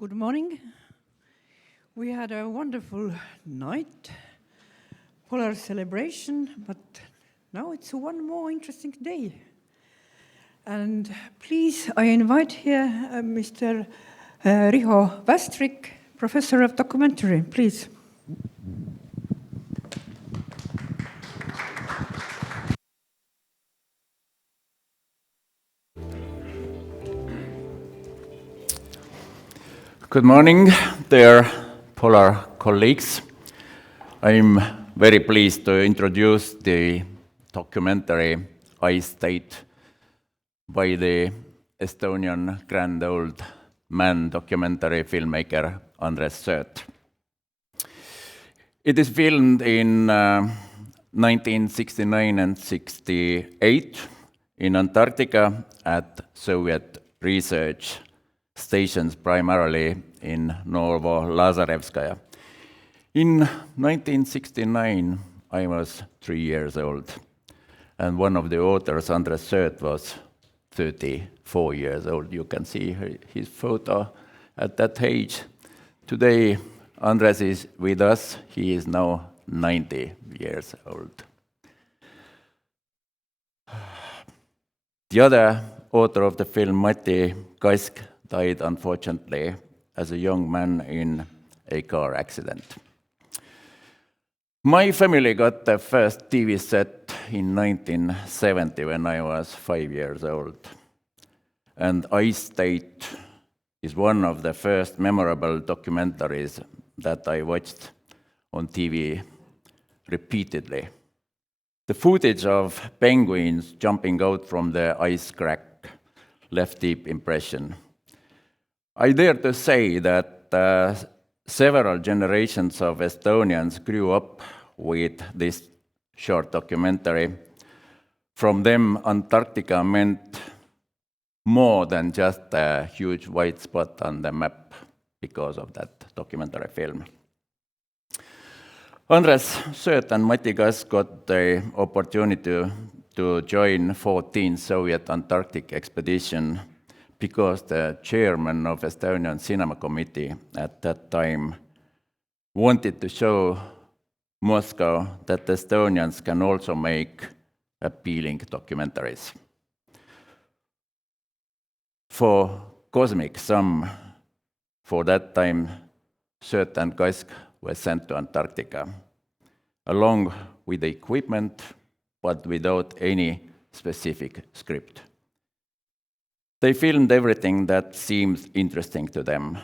Good morning. We had a wonderful night, polar celebration, but now it's one more interesting day. And please, I invite here Mr. Riho Västrik, Professor of Documentary, please. Good morning, dear polar colleagues. I'm very pleased to introduce the documentary Ice State by the Estonian grand old man documentary filmmaker Andres Sööt. It is filmed in 1969 and 68 in Antarctica at Soviet research stations, primarily in Novo-Lazarevskaya. In 1969, I was 3 years old, and one of the authors, Andres Sööt, was 34 years old. You can see his photo at that age. Today, Andres is with us. He is now 90 years old. The other author of the film, Mati Kask, died unfortunately as a young man in a car accident. My family got the first TV set in 1970 when I was 5 years old. And Ice State is one of the first memorable documentaries that I watched on TV repeatedly. The footage of penguins jumping out from the ice crack left deep impression. I dare to say that several generations of Estonians grew up with this short documentary. From them, Antarctica meant more than just a huge white spot on the map because of that documentary film. Andres Sööt and Mati Kask got the opportunity to join 14th Soviet Antarctic expedition because the chairman of Estonian Cinema Committee at that time wanted to show Moscow that Estonians can also make appealing documentaries. For cosmic sum, for that time, Sööt and Kask were sent to Antarctica, along with the equipment, but without any specific script. They filmed everything that seemed interesting to them.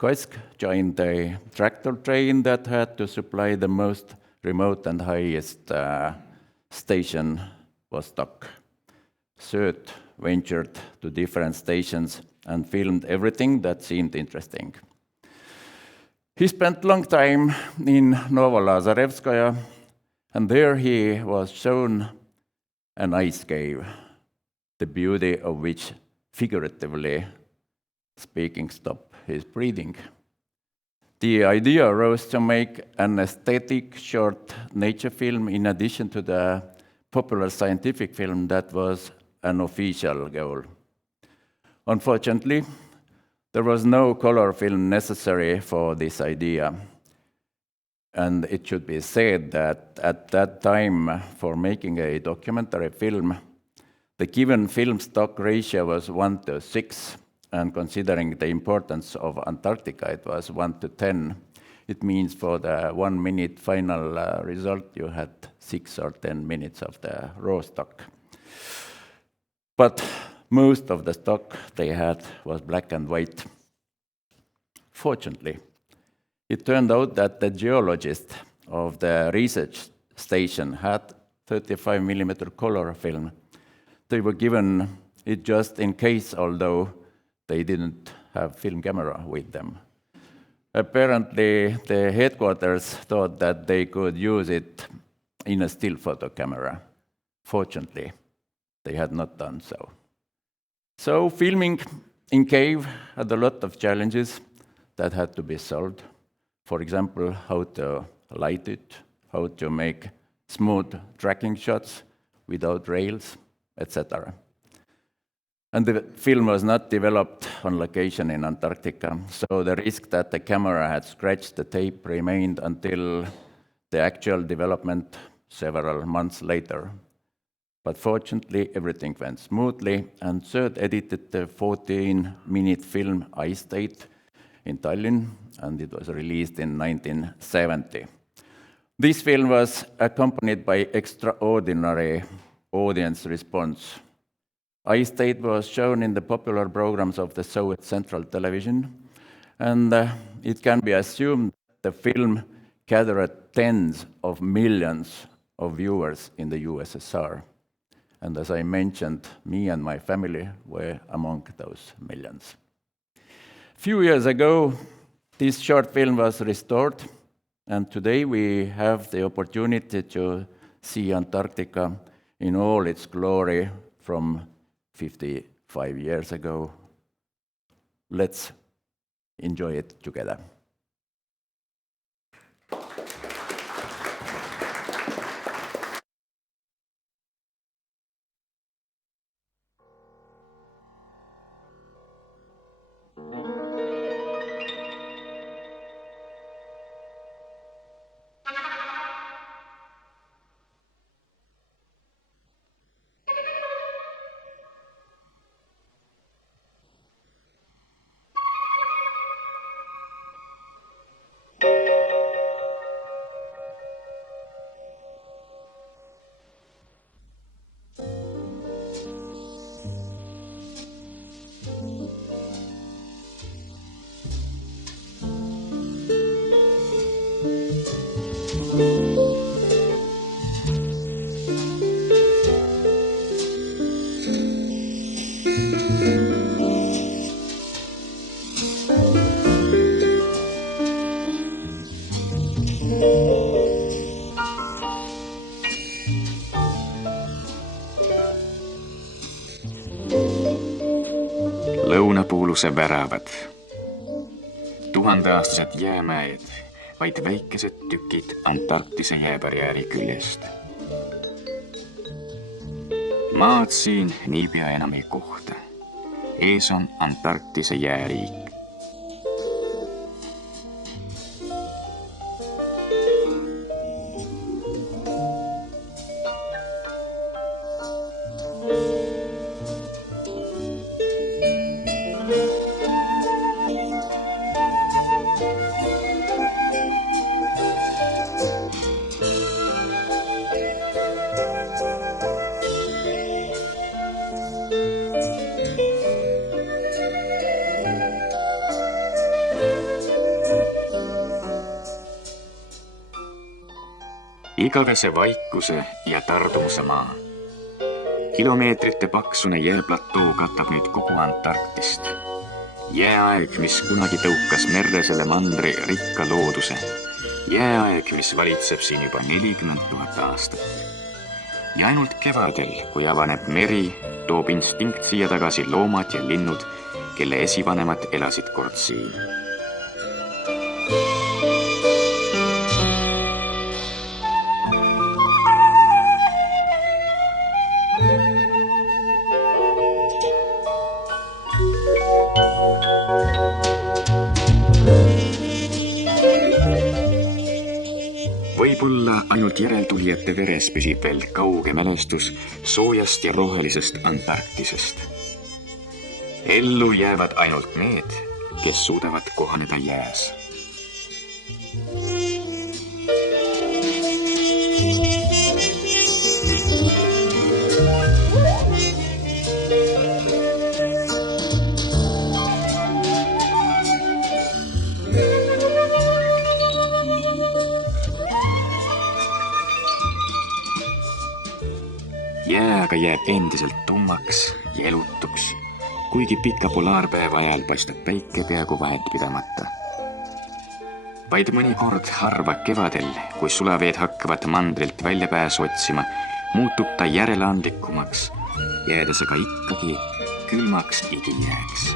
Kask joined a tractor train that had to supply the most remote and highest station Vostok. Sööt ventured to different stations and filmed everything that seemed interesting. He spent a long time in Novo-Lazarevskaya, and there he was shown an ice cave, the beauty of which, figuratively speaking, stopped his breathing. The idea arose to make an aesthetic short nature film in addition to the popular scientific film that was an official goal. Unfortunately, there was no color film necessary for this idea. And it should be said that at that time, for making a documentary film, the given film stock ratio was 1:6, and considering the importance of Antarctica, it was 1:10. It means for the 1 minute final result, you had 6 or 10 minutes of the raw stock. But most of the stock they had was black and white. Fortunately, it turned out that the geologist of the research station had 35mm color film. They were given it just in case, although they didn't have film camera with them. Apparently, the headquarters thought that they could use it in a still photo camera. Fortunately, they had not done so. So filming in cave had a lot of challenges that had to be solved. For example, how to light it, how to make smooth tracking shots without rails, etc. And the film was not developed on location in Antarctica, so the risk that the camera had scratched the tape remained until the actual development several months later. But fortunately, everything went smoothly, and Sööt edited the 14-minute film Ice State in Tallinn, and it was released in 1970. This film was accompanied by extraordinary audience response. Ice State was shown in the popular programs of the Soviet Central Television, and it can be assumed the film gathered tens of millions of viewers in the USSR. And as I mentioned, me and my family were among those millions. A few years ago, this short film was restored, and today we have the opportunity to see Antarctica in all its glory from 55 years ago. Let's enjoy it together. Lõunapooluse väravad. 1000-aastased jäämäed, vaid väikesed tükid Antarktise jääbarjääri küljest. Maad siin niipea enam ei kohta. Ees on Antarktise jääriik. Igavese vaikuse ja tardumuse maa. Kilomeetrite paksune jääplatoo katab nüüd kogu Antarktist. Jääaeg, mis kunagi tõukas merre selle mandri rikka looduse. Jääaeg, mis valitseb siin juba 40 000 aastat. Ja ainult kevadel, kui avaneb meri, toob instinkt siia tagasi loomad ja linnud, kelle esivanemad elasid kord siin. Võib-olla ainult järeltulijate veres püsib veel kauge mälestus soojast ja rohelisest Antarktisest. Ellu jäävad ainult need, kes suudavad kohaneda jääs. Jää aga jääb endiselt tummaks ja elutuks, kuigi pika polaarpäeva ajal paistab päike peaaegu vahet pidamata. Vaid mõnikord harva kevadel, kui sulaveed hakkavad mandrilt väljapääsu otsima, muutub ta järeleandlikumaks, jäädes aga ikkagi külmaks igijääks.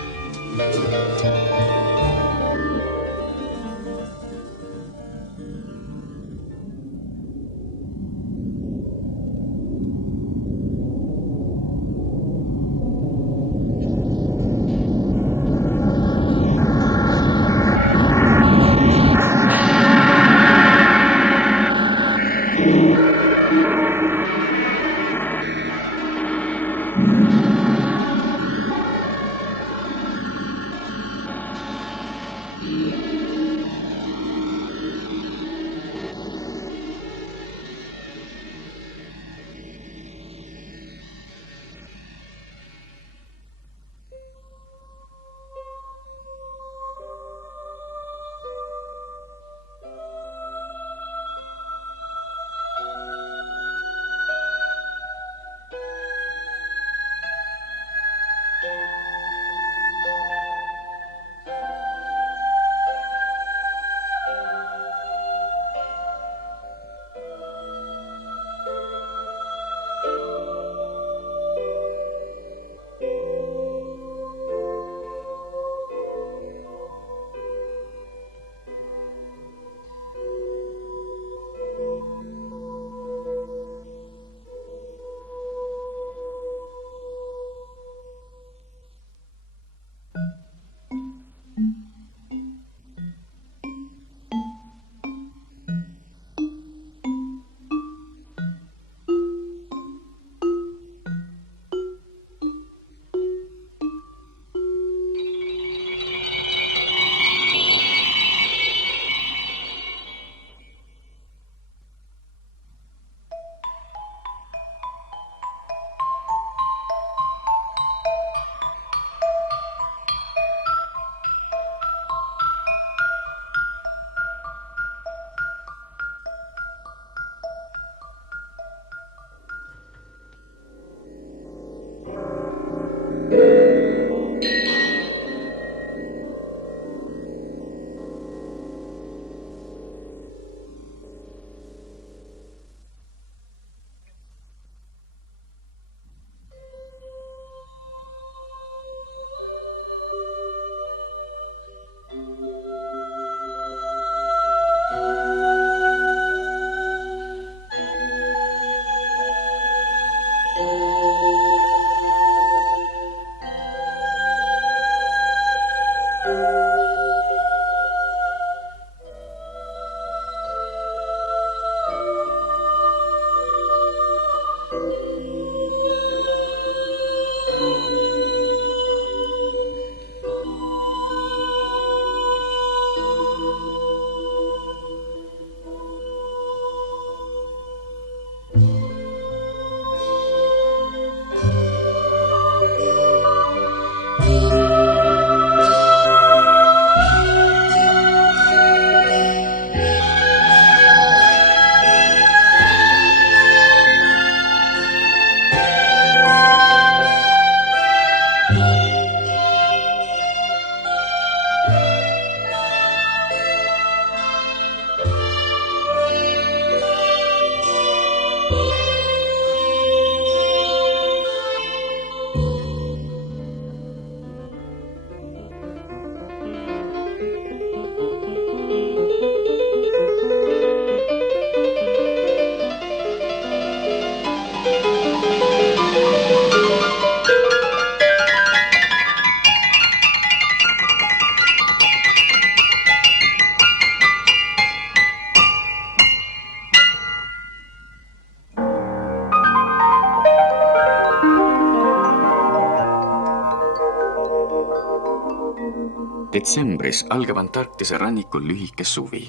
Detsembris algab Antarktise rannikul lühike suvi.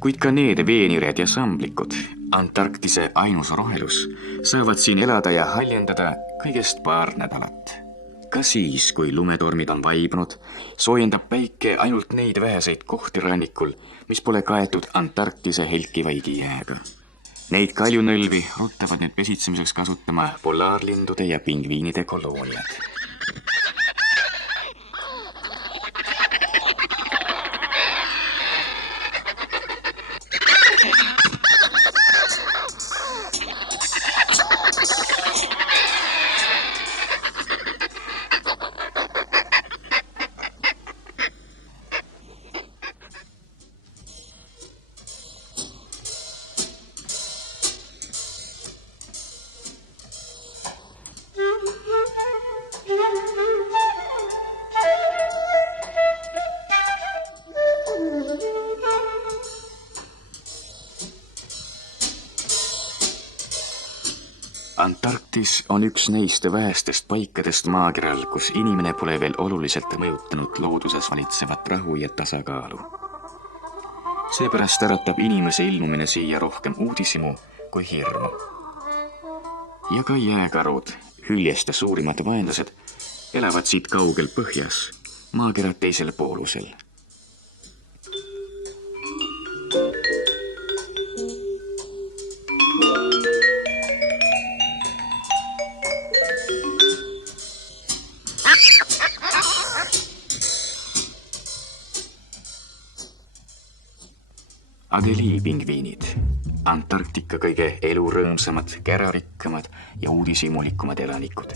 Kuid ka need veenired ja samblikud, Antarktise ainus rohelus, saavad siin elada ja haljendada kõigest paar nädalat. Ka siis, kui lumetormid on vaibunud, soojendab päike ainult neid väheseid kohti rannikul, mis pole kaetud Antarktise helkivaid jääga. Neid kaljunõlvi ruttavad nüüd pesitsemiseks kasutama polaarlindude ja pingviinide kolooniad. Antarktis on üks neist vähestest paikadest maakeral, kus inimene pole veel oluliselt mõjutanud looduses valitsevat rahu ja tasakaalu. Seepärast äratab inimese ilmumine siia rohkem uudishimu kui hirmu. Ja ka jääkarud, hüljeste suurimad vaenlased, elavad siit kaugel põhjas, maakera teisel poolusel. Adeliipingviinid, Antarctica kõige elurõõmsamad, kärarikkamad ja uudishimulikumad elanikud.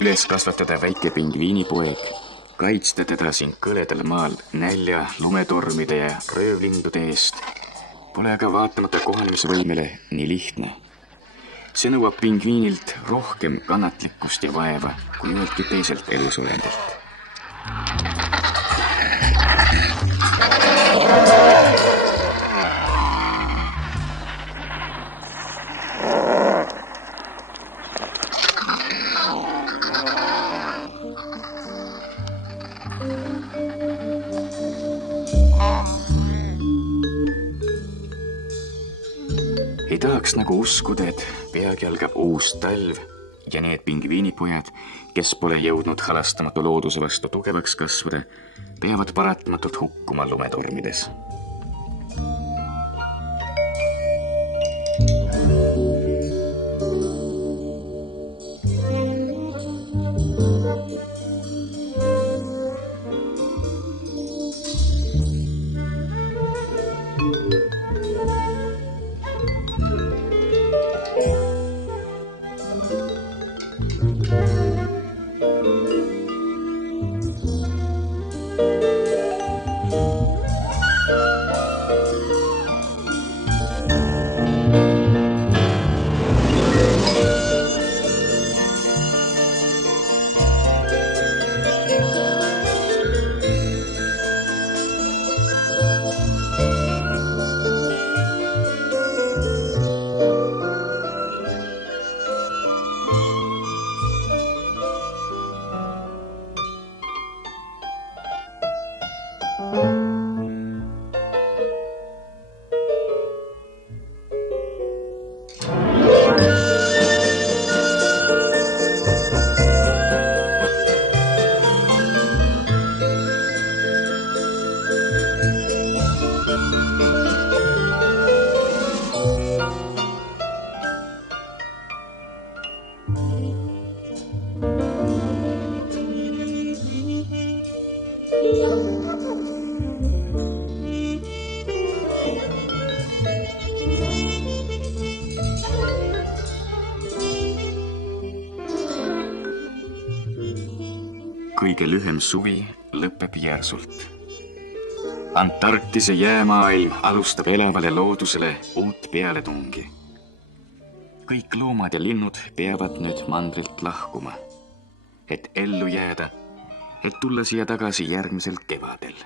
Üles kasvatada väike pingviinipoeg, kaitsta teda siin kõledal maal nälja, lumetormide ja röövlindude eest, pole aga vaatamata kohanemisvõimele nii lihtne. See nõuab pingviinilt rohkem kannatlikkust ja vaeva kui üheltki teiselt elusolendilt. Ei tahaks nagu uskuda, et peagi algab uus talv ja need pingviinipojad, kes pole jõudnud halastamatu looduse vastu tugevaks kasvada, peavad paratamatult hukkuma lumetormides. Kõige lühem suvi lõpeb järsult. Antarktise jäämaailm alustab elavale loodusele uut pealetungi. Kõik loomad ja linnud peavad nüüd mandrilt lahkuma, et ellu jääda, et tulla siia tagasi järgmisel kevadel.